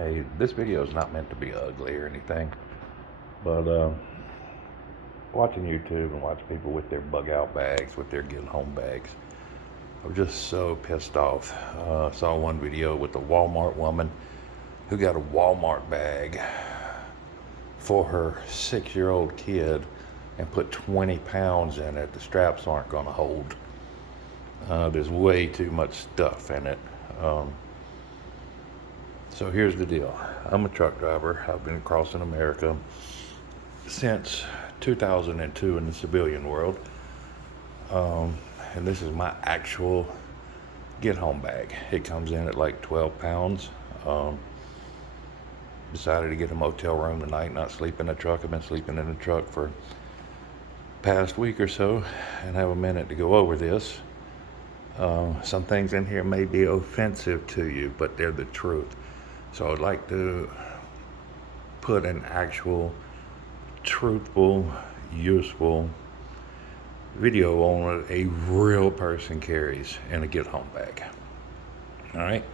Hey, this video is not meant to be ugly or anything, but watching YouTube and watching people with their bug out bags, with their get home bags, I'm just so pissed off. Saw one video with a Walmart woman who got a Walmart bag for her 6-year-old kid and put 20 pounds in it. The straps aren't going to hold. There's way too much stuff in it. So here's the deal. I'm a truck driver. I've been crossing America since 2002 in the civilian world. And this is my actual get home bag. It comes in at like 12 pounds. Decided to get a motel room tonight, not sleep in the truck. I've been sleeping in the truck for the past week or so and have a minute to go over this. Some things in here may be offensive to you, but they're the truth. So I'd like to put an actual, truthful, useful video on what a real person carries in a get home bag. All right,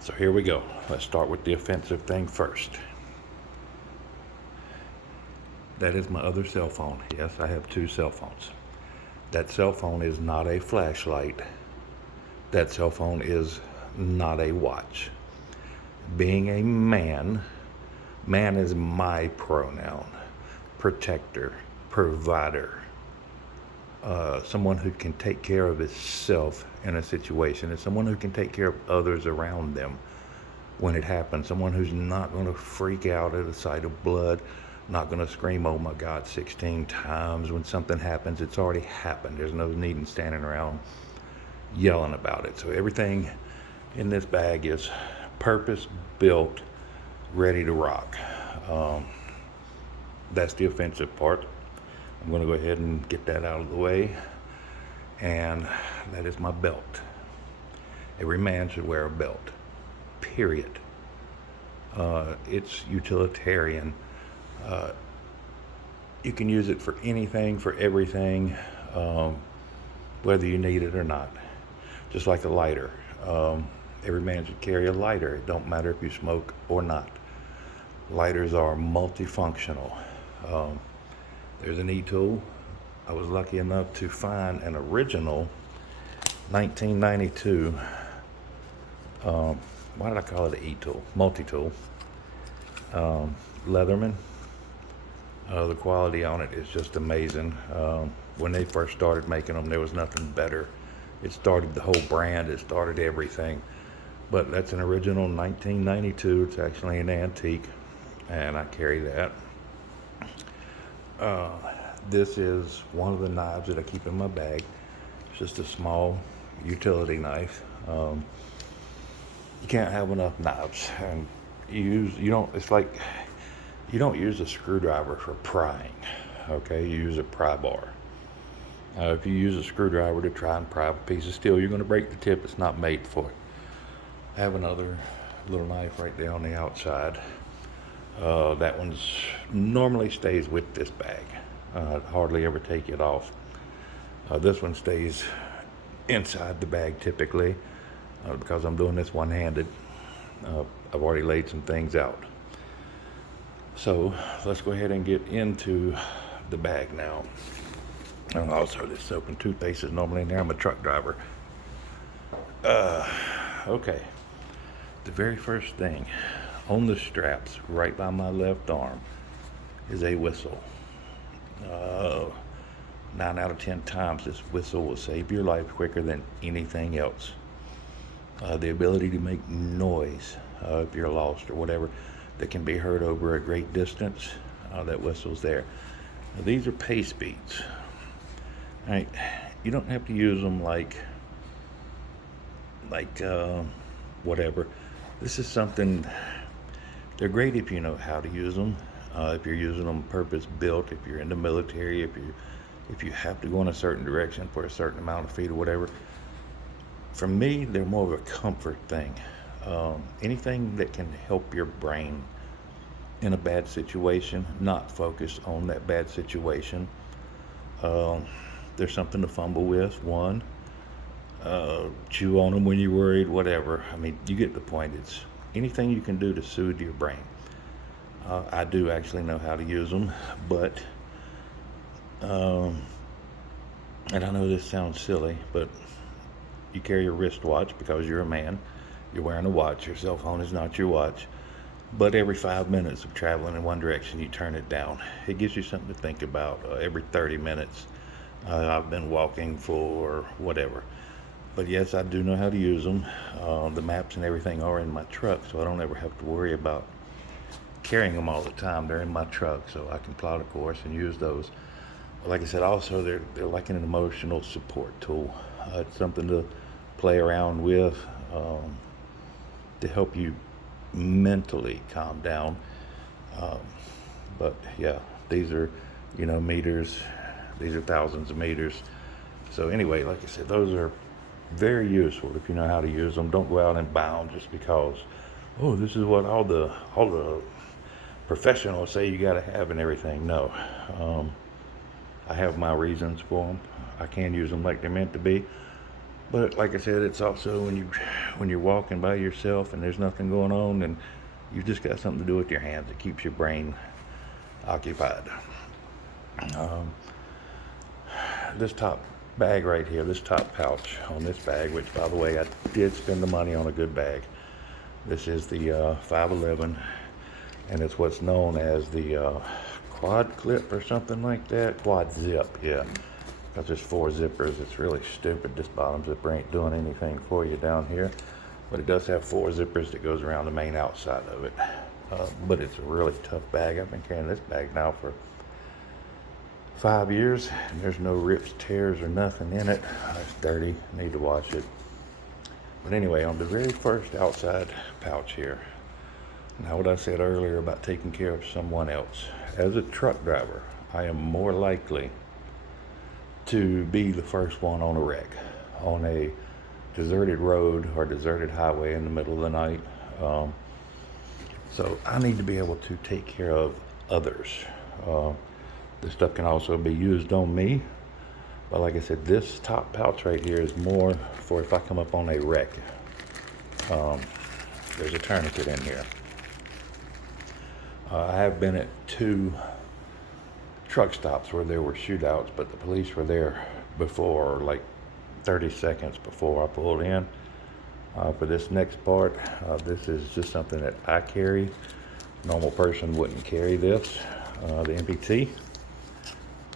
so here we go. Let's start with the offensive thing first. That is my other cell phone. Yes, I have 2 cell phones. That cell phone is not a flashlight. That cell phone is not a watch. Being a man is my pronoun. Protector, provider, someone who can take care of himself in a situation, and someone who can take care of others around them when it happens. Someone who's not going to freak out at the sight of blood, not going to scream, "Oh my God," 16 times when something happens. It's already happened. There's no need in standing around yelling about it. So everything in this bag is purpose built, ready to rock. That's the offensive part. I'm going to go ahead and get that out of the way. And that is my belt. Every man should wear a belt, period. It's utilitarian. You can use it for anything, for everything, whether you need it or not. Just like a lighter. Every man should carry a lighter. It don't matter if you smoke or not. Lighters are multifunctional. There's an e-tool. I was lucky enough to find an original 1992. Why did I call it an e-tool? Multi-tool. Leatherman. The quality on it is just amazing. When they first started making them, there was nothing better. It started the whole brand. It started everything. But that's an original 1992. It's actually an antique, and I carry that. This is one of the knives that I keep in my bag. It's just a small utility knife. You can't have enough knives, and you don't use a screwdriver for prying. Okay, you use a pry bar. If you use a screwdriver to try and pry a piece of steel, you're going to break the tip. It's not made for it. I have another little knife right there on the outside. That one's normally stays with this bag. Hardly ever take it off. This one stays inside the bag typically because I'm doing this one-handed. I've already laid some things out. So let's go ahead and get into the bag now. And also, this soap and toothpaste is normally in there. I'm a truck driver. Okay. The very first thing on the straps right by my left arm is a whistle. 9 out of 10 times this whistle will save your life quicker than anything else. The ability to make noise if you're lost or whatever that can be heard over a great distance, that whistle's there. Now, these are pace beats. All right, you don't have to use them like whatever. This is something, they're great if you know how to use them. If you're using them purpose built, if you're in the military, if you have to go in a certain direction for a certain amount of feet or whatever. For me, they're more of a comfort thing. Anything that can help your brain in a bad situation, not focus on that bad situation. There's something to fumble with, chew on them when you're worried, whatever. I mean, you get the point. anything you can do to soothe your brain. I do actually know how to use them, but um, and I know this sounds silly, but you carry a wristwatch because you're a man. You're wearing a watch. Your cell phone is not your watch. But every 5 minutes of traveling in one direction, you turn it down. It gives you something to think about. Every 30 minutes, I've been walking for whatever. But yes, I do know how to use them. The maps and everything are in my truck, so I don't ever have to worry about carrying them all the time. They're in my truck, so I can plot a course and use those. Like I said, also they're like an emotional support tool. It's something to play around with, to help you mentally calm down. Um, but yeah, these are, meters. These are thousands of meters. So anyway, like I said, those are very useful if you know how to use them. Don't go out and buy them just because, oh, this is what all the professionals say you got to have and everything. No, I have my reasons for them. I can use them like they're meant to be. But like I said, it's also when you're walking by yourself and there's nothing going on, and you just got something to do with your hands. It keeps your brain occupied. This top bag right here, this top pouch on this bag, which by the way, I did spend the money on a good bag. This is the 511, and it's what's known as the quad clip or something like that. Quad zip, yeah. Because there's 4 zippers. It's really stupid. This bottom zipper ain't doing anything for you down here. But it does have 4 zippers that goes around the main outside of it. But it's a really tough bag. I've been carrying this bag now for 5 years. And there's no rips, tears, or nothing in it. It's dirty. Need to wash it. But anyway, on the very first outside pouch here. Now what I said earlier about taking care of someone else. As a truck driver, I am more likely to be the first one on a wreck on a deserted road or deserted highway in the middle of the night. So I need to be able to take care of others. This stuff can also be used on me, but like I said, this top pouch right here is more for if I come up on a wreck. There's a tourniquet in here. I have been at 2 truck stops where there were shootouts, but the police were there before, like 30 seconds before I pulled in. For this next part, this is just something that I carry. Normal person wouldn't carry this. The MPT,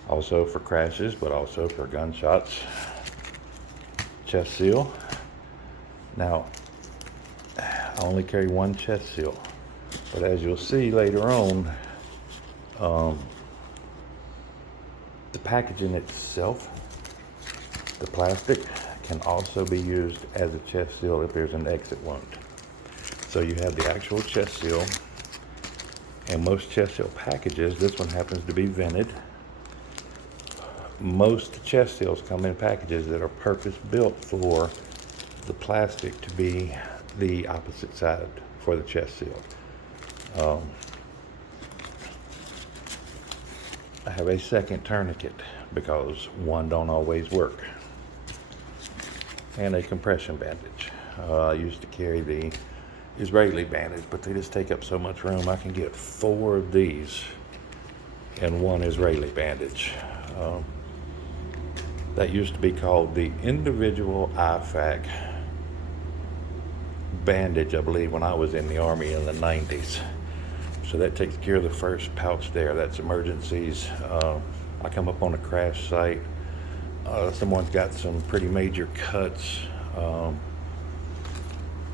also for crashes, but also for gunshots. Chest seal. Now, I only carry 1 chest seal, but as you'll see later on, the packaging itself, the plastic, can also be used as a chest seal if there's an exit wound. So you have the actual chest seal, and most chest seal packages, this one happens to be vented. Most chest seals come in packages that are purpose built for the plastic to be the opposite side for the chest seal. I have a second tourniquet because one don't always work. And a compression bandage. I used to carry the Israeli bandage, but they just take up so much room. I can get 4 of these in one Israeli bandage. That used to be called the individual IFAC bandage, I believe, when I was in the Army in the 90s. So that takes care of the first pouch there. That's emergencies. I come up on a crash site. Someone's got some pretty major cuts.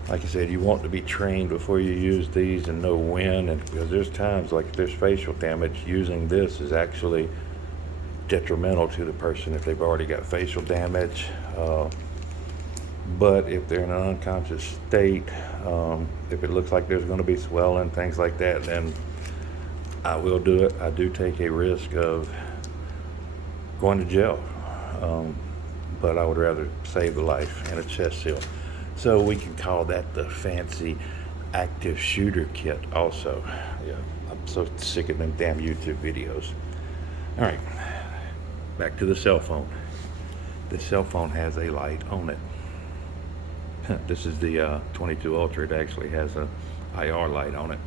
Like I said, you want to be trained before you use these and know when. And because there's times like if there's facial damage, using this is actually detrimental to the person if they've already got facial damage. But if they're in an unconscious state, if it looks like there's going to be swelling, things like that, then I will do it. I do take a risk of going to jail, but I would rather save the life in a chest seal. So we can call that the fancy active shooter kit also. Yeah, I'm so sick of them damn YouTube videos. All right, back to the cell phone. The cell phone has a light on it. This is the 22 Ultra. It actually has a IR light on it.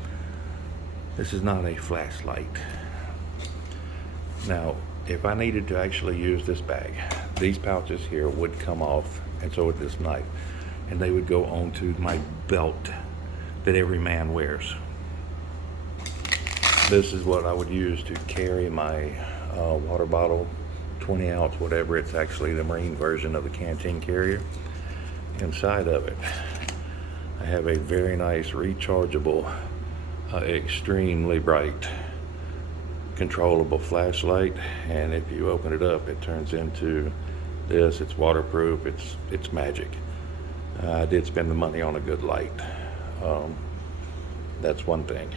This is not a flashlight. Now, if I needed to actually use this bag, these pouches here would come off, and so would this knife, and they would go onto my belt that every man wears. This is what I would use to carry my water bottle, 20 ounce, whatever. It's actually the marine version of the canteen carrier. Inside of it, I have a very nice rechargeable, extremely bright, controllable flashlight, and if you open it up, it turns into this. It's waterproof. It's magic. I did spend the money on a good light. That's one thing.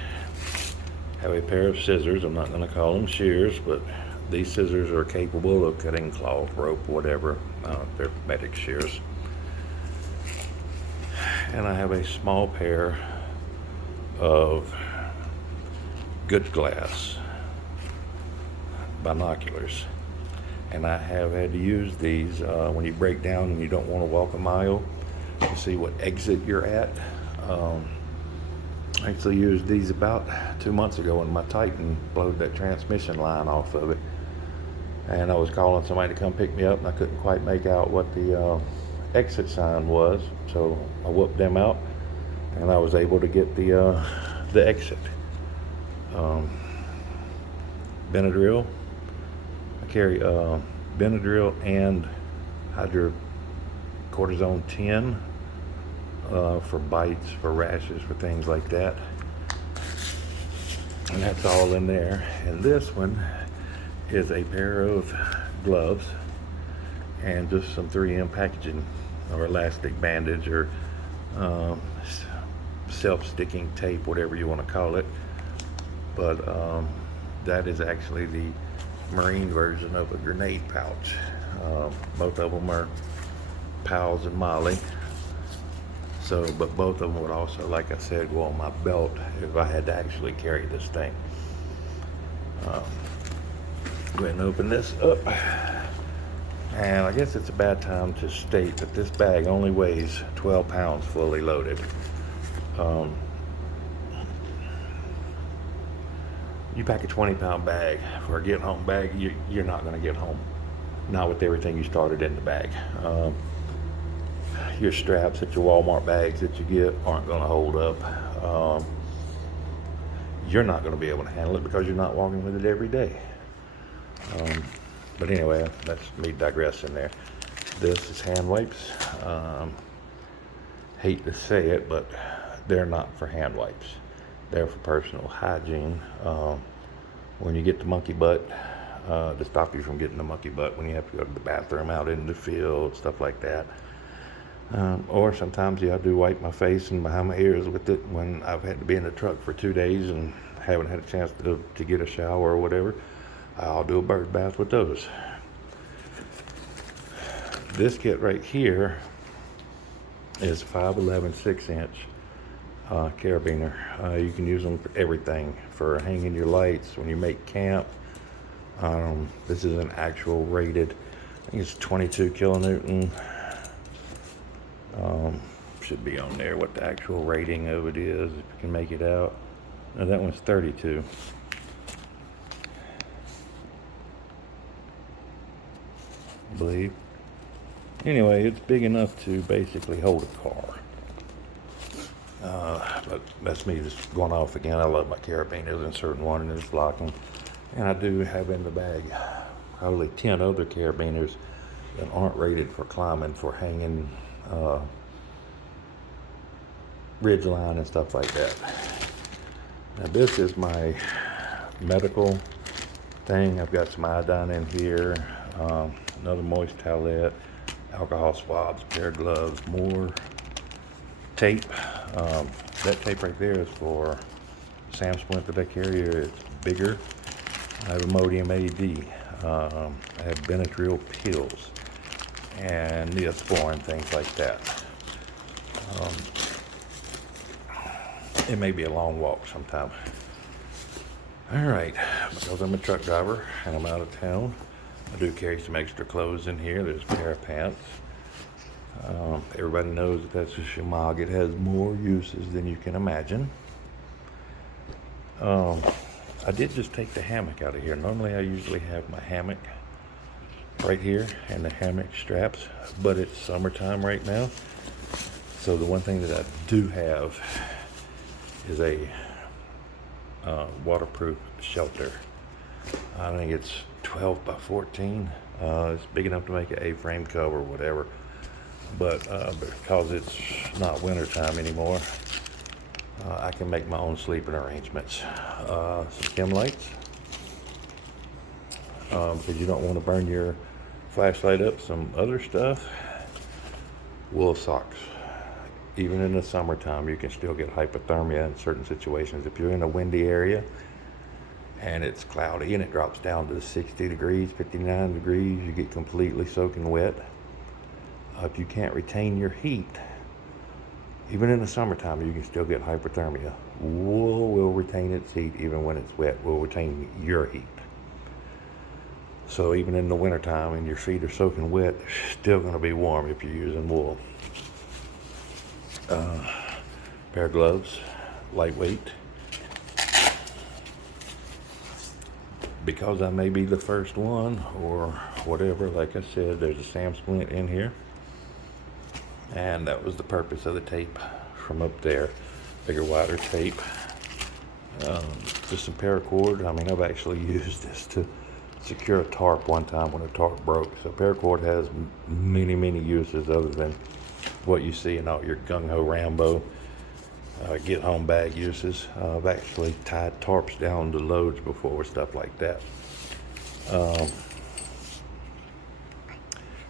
Have a pair of scissors. I'm not going to call them shears, but these scissors are capable of cutting cloth, rope, whatever. They're medic shears. And I have a small pair of good glass binoculars. And I have had to use these when you break down and you don't want to walk a mile to see what exit you're at. I actually used these about 2 months ago when my Titan blowed that transmission line off of it. And I was calling somebody to come pick me up, and I couldn't quite make out what the exit sign was. So I whooped them out, and I was able to get the exit. Benadryl. I carry Benadryl and hydrocortisone 10 for bites, for rashes, for things like that. And that's all in there. And this one is a pair of gloves and just some 3M packaging or elastic bandage or self-sticking tape, whatever you want to call it. But that is actually the marine version of a grenade pouch. Both of them are Pals and Molly. So, but both of them would also, like I said, go on my belt if I had to actually carry this thing. Go ahead and open this up. And I guess it's a bad time to state that this bag only weighs 12 pounds fully loaded. You pack a 20-pound bag for a get home bag, you're not going to get home. Not with everything you started in the bag. Your straps at your Walmart bags that you get aren't going to hold up. You're not going to be able to handle it because you're not walking with it every day. But anyway, that's me digressing there. This is hand wipes. Hate to say it, but they're not for hand wipes. They're for personal hygiene. When you get the monkey butt, to stop you from getting the monkey butt when you have to go to the bathroom out in the field, stuff like that. Or sometimes, I do wipe my face and behind my ears with it when I've had to be in the truck for 2 days and haven't had a chance to get a shower or whatever. I'll do a bird bath with those. This kit right here is 511 6-inch carabiner. You can use them for everything, for hanging your lights when you make camp. This is an actual rated, I think it's 22 kilonewton. Should be on there what the actual rating of it is, if you can make it out. No, that one's 32. I believe. Anyway, it's big enough to basically hold a car. But that's me just going off again. I love my carabiners, inserting one and just locking. And I do have in the bag probably 10 other carabiners that aren't rated for climbing, for hanging ridge line and stuff like that. Now this is my medical thing. I've got some iodine in here, another moist towelette, alcohol swabs, pair of gloves, more tape. That tape right there is for Sam Splinter that carrier. It's bigger. I have Imodium AD. I have Benadryl pills and Neosporin, things like that. It may be a long walk sometime. All right, because I'm a truck driver and I'm out of town, I do carry some extra clothes in here. There's a pair of pants, Everybody knows that's a Shimog. It has more uses than you can imagine. I did just take the hammock out of here. Normally I usually have my hammock right here and the hammock straps, but it's summertime right now. So the one thing that I do have is a waterproof shelter. I think it's 12 by 14. It's big enough to make an A-frame cover or whatever. But because it's not wintertime anymore, I can make my own sleeping arrangements. Some Kim lights, because you don't want to burn your flashlight up. Some other stuff, wool socks. Even in the summertime, you can still get hypothermia in certain situations. If you're in a windy area and it's cloudy and it drops down to 60 degrees, 59 degrees, you get completely soaking wet. If you can't retain your heat, even in the summertime, you can still get hypothermia. Wool will retain its heat even when it's wet, will retain your heat. So even in the wintertime and your feet are soaking wet, they're still going to be warm if you're using wool. Pair of gloves, lightweight. Because I may be the first one or whatever, like I said, there's a Sam splint in here. And that was the purpose of the tape from up there. Bigger, wider tape. Just some paracord. I mean, I've actually used this to secure a tarp one time when a tarp broke. So paracord has many, many uses other than what you see in all your gung-ho Rambo get home bag uses. I've actually tied tarps down to loads before with stuff like that.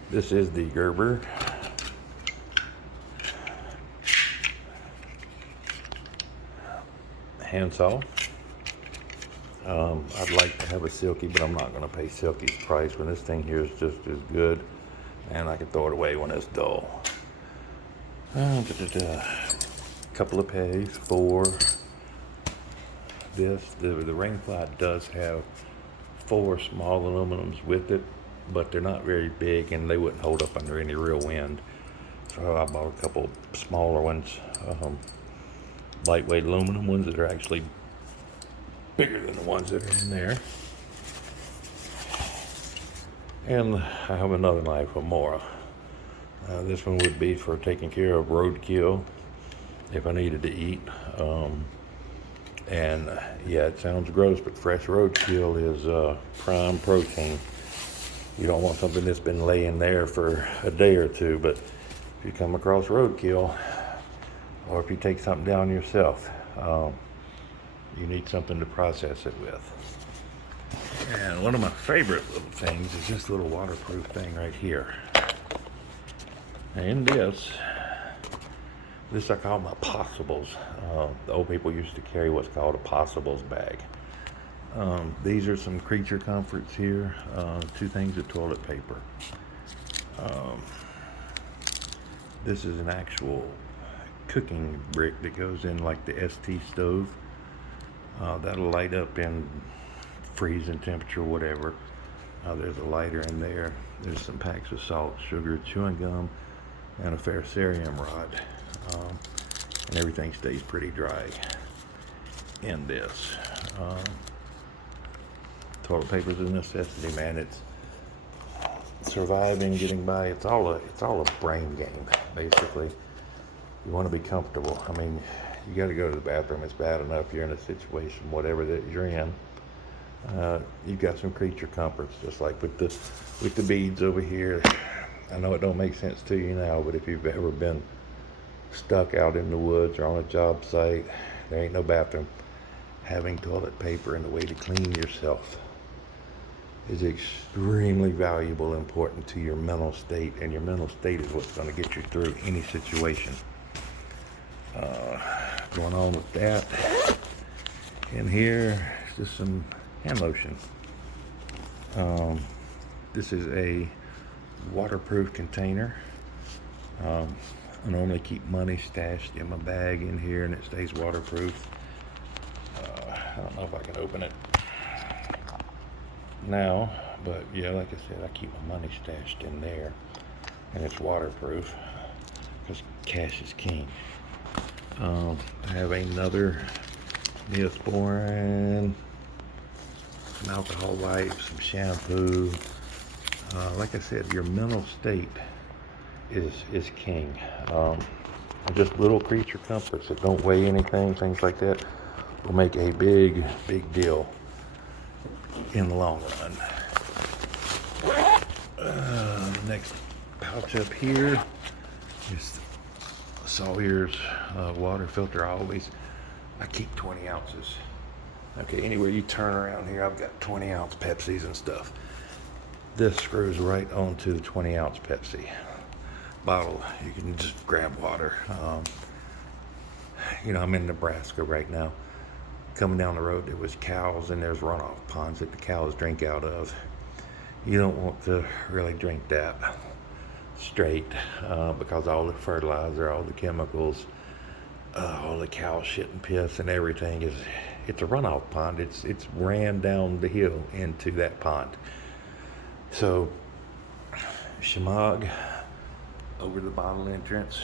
This is the Gerber handsaw. I'd like to have a Silky, but I'm not going to pay Silky's price when this thing here is just as good, and I can throw it away when it's dull. Couple of pegs for this. The Rainfly does have 4 small aluminums with it, but they're not very big and they wouldn't hold up under any real wind. So I bought a couple smaller ones, lightweight aluminum ones that are actually bigger than the ones that are in there. And I have another knife, a Mora. This one would be for taking care of roadkill if I needed to eat. And yeah, it sounds gross, but fresh roadkill is prime protein. You don't want something that's been laying there for a day or two, but if you come across roadkill, or if you take something down yourself, you need something to process it with. And one of my favorite little things is this little waterproof thing right here. And this I call my possibles. The old people used to carry what's called a possibles bag. These are some creature comforts here. 2 things of toilet paper. This is an actual cooking brick that goes in like the ST stove. That'll light up in freezing temperature, whatever. There's a lighter in there. There's some packs of salt, sugar, chewing gum, and a ferrocerium rod. And everything stays pretty dry in this. Toilet paper is a necessity, man. It's surviving, getting by. It's all a brain game, basically. You want to be comfortable. I mean, you got to go to the bathroom. It's bad enough you're in a situation, whatever that you're in. You've got some creature comforts, just like with the beads over here. I know it don't make sense to you now, but if you've ever been stuck out in the woods or on a job site, there ain't no bathroom, having toilet paper and a way to clean yourself is extremely valuable, important to your mental state, and your mental state is what's going to get you through any situation. Going on with that, in here is just some hand lotion. This is a waterproof container. I normally keep money stashed in my bag in here and it stays waterproof. I don't know if I can open it now, but yeah, like I said, I keep my money stashed in there and it's waterproof. Cash is king. I have another Neosporin, some alcohol wipes, some shampoo. Like I said, your mental state is king. Just little creature comforts that don't weigh anything, things like that, will make a big deal in the long run. Next pouch up here is Sawyer's water filter. I keep 20 ounces. Okay, anywhere you turn around here, I've got 20 ounce Pepsis and stuff. This screws right onto the 20 ounce Pepsi bottle. You can just grab water. I'm in Nebraska right now. Coming down the road, there was cows and there's runoff ponds that the cows drink out of. You don't want to really drink that straight because all the fertilizer, all the chemicals, all the cow shit and piss and everything it's a runoff pond. It's ran down the hill into that pond. So Shimag over the bottle entrance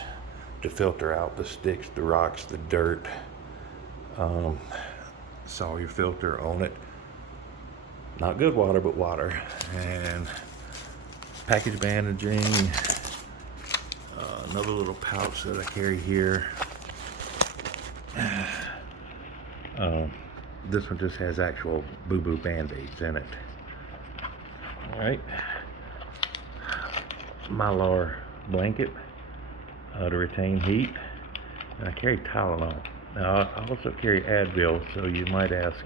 to filter out the sticks, the rocks, the dirt. Sawyer filter on it. Not good water, but water. And package bandaging. Another little pouch that I carry here. This one just has actual boo-boo band-aids in it. Alright. Mylar blanket to retain heat. And I carry Tylenol. Now, I also carry Advil, so you might ask,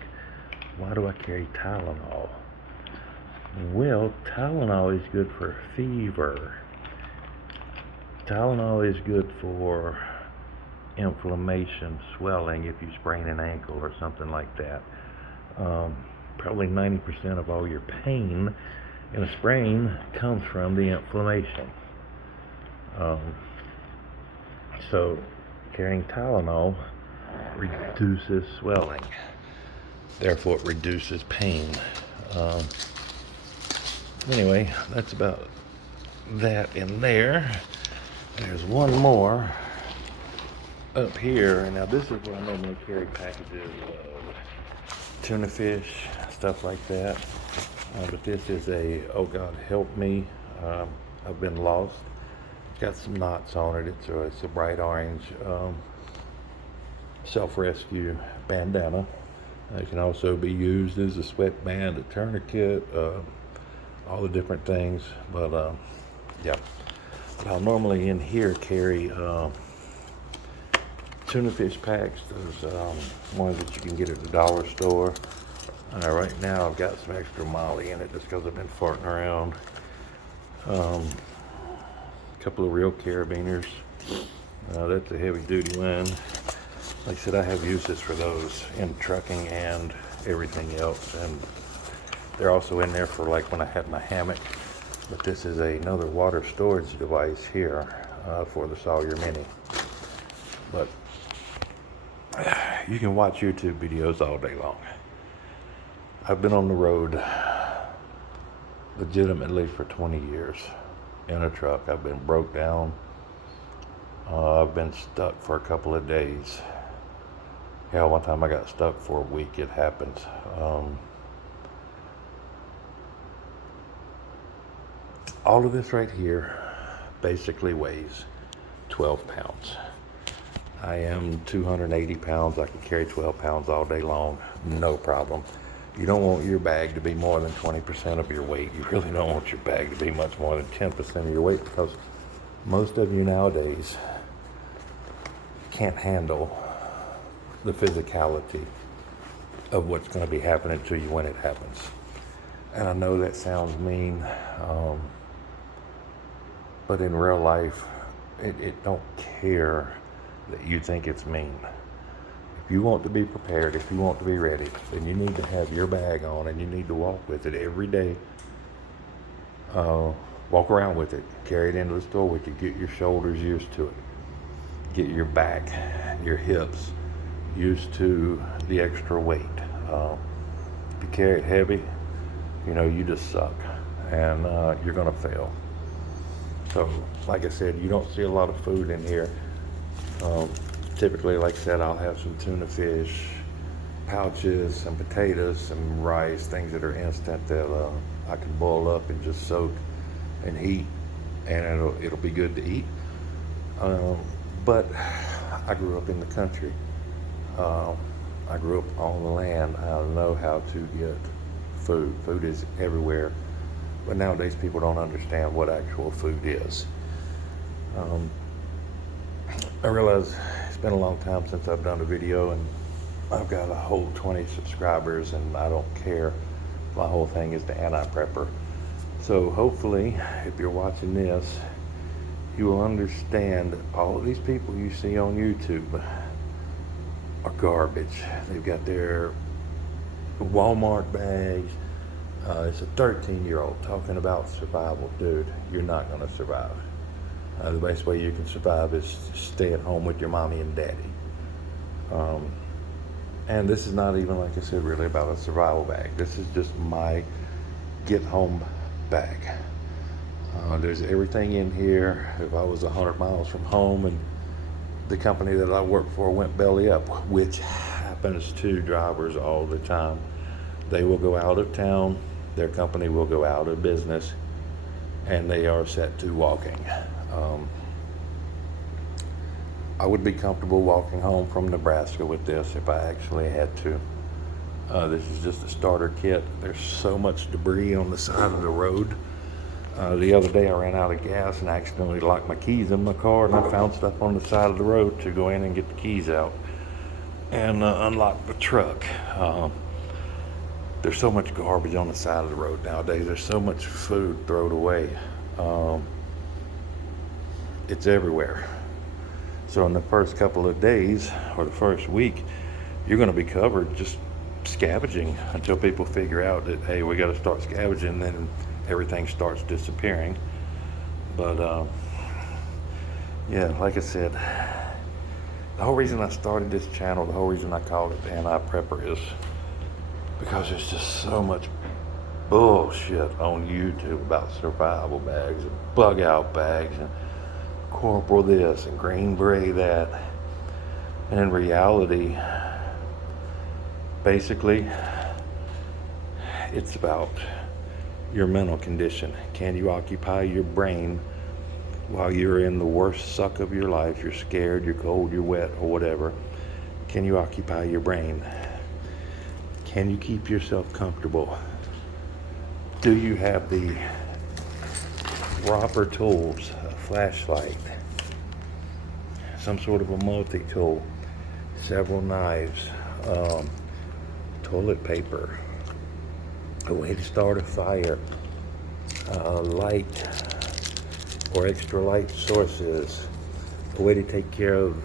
why do I carry Tylenol? Well, Tylenol is good for fever. Tylenol is good for inflammation, swelling, if you sprain an ankle or something like that. Probably 90% of all your pain in a sprain comes from the inflammation. So carrying Tylenol reduces swelling, therefore it reduces pain. Anyway, that's about that in there. There's one more up here. Now this is where I normally carry packages of tuna fish, stuff like that. But this is oh God help me, I've been lost. It's got some knots on it. It's a bright orange self-rescue bandana. It can also be used as a sweatband, a tourniquet, all the different things. But yeah, but I'll normally in here carry tuna fish packs. Those ones that you can get at the dollar store. Right now I've got some extra Molly in it just because I've been farting around. A couple of real carabiners. That's a heavy duty one. Like I said, I have uses for those in trucking and everything else, and they're also in there for like when I had my hammock. But this is another water storage device here for the Sawyer Mini. But you can watch YouTube videos all day long. I've been on the road legitimately for 20 years in a truck. I've been broke down. I've been stuck for a couple of days. Hell, one time I got stuck for a week. It happens. All of this right here basically weighs 12 pounds. I am 280 pounds. I can carry 12 pounds all day long, no problem. You don't want your bag to be more than 20% of your weight. You really don't want your bag to be much more than 10% of your weight, because most of you nowadays can't handle the physicality of what's going to be happening to you when it happens. And I know that sounds mean, but in real life, it don't care that you think it's mean. If you want to be prepared, if you want to be ready, then you need to have your bag on and you need to walk with it every day. Walk around with it, carry it into the store with you, get your shoulders used to it, get your back, your hips used to the extra weight. If you carry it heavy, you just suck, and you're gonna fail. So, like I said, you don't see a lot of food in here. Typically, like I said, I'll have some tuna fish, pouches, some potatoes, some rice, things that are instant that I can boil up and just soak and heat, and it'll be good to eat. But I grew up in the country. I grew up on the land. I know how to get food. Food is everywhere, but nowadays people don't understand what actual food is. I realize it's been a long time since I've done a video, and I've got a whole 20 subscribers, and I don't care. My whole thing is the anti-prepper. So hopefully, if you're watching this, you will understand all of these people you see on YouTube are garbage. They've got their Walmart bags. It's a 13-year-old talking about survival. Dude, you're not going to survive. The best way you can survive is to stay at home with your mommy and daddy. And this is not even, like I said, really about a survival bag. This is just my get home bag. There's everything in here. If I was 100 miles from home and the company that I work for went belly up, which happens to drivers all the time, they will go out of town, their company will go out of business, and they are set to walking. I would be comfortable walking home from Nebraska with this if I actually had to. This is just a starter kit. There's so much debris on the side of the road. The other day I ran out of gas and accidentally locked my keys in my car, and I found stuff on the side of the road to go in and get the keys out and unlock the truck. There's so much garbage on the side of the road nowadays. There's so much food thrown away. It's everywhere. So in the first couple of days or the first week, you're going to be covered just scavenging until people figure out that, hey, we got to start scavenging, then everything starts disappearing. But yeah, like I said, the whole reason I started this channel, the whole reason I called it the Anti-Prepper is because there's just so much bullshit on YouTube about survival bags and bug out bags and Corporal this and Green Beret that. And in reality, basically, it's about your mental condition. Can you occupy your brain while you're in the worst suck of your life? You're scared, you're cold, you're wet, or whatever. Can you occupy your brain? Can you keep yourself comfortable? Do you have the proper tools? A flashlight, some sort of a multi-tool, several knives, toilet paper, a way to start a fire, light or extra light sources, a way to take care of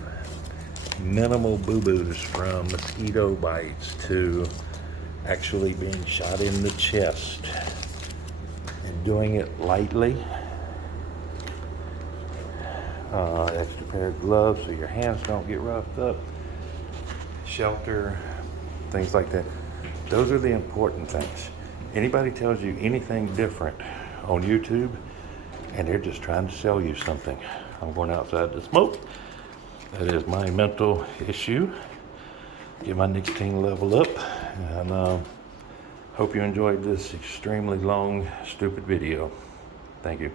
minimal boo-boos from mosquito bites to actually being shot in the chest, and doing it lightly. Extra pair of gloves so your hands don't get roughed up, shelter, things like that. Those are the important things. Anybody tells you anything different on YouTube, and they're just trying to sell you something. I'm going outside to smoke. That is my mental issue. Get my nicotine level up, and hope you enjoyed this extremely long, stupid video. Thank you.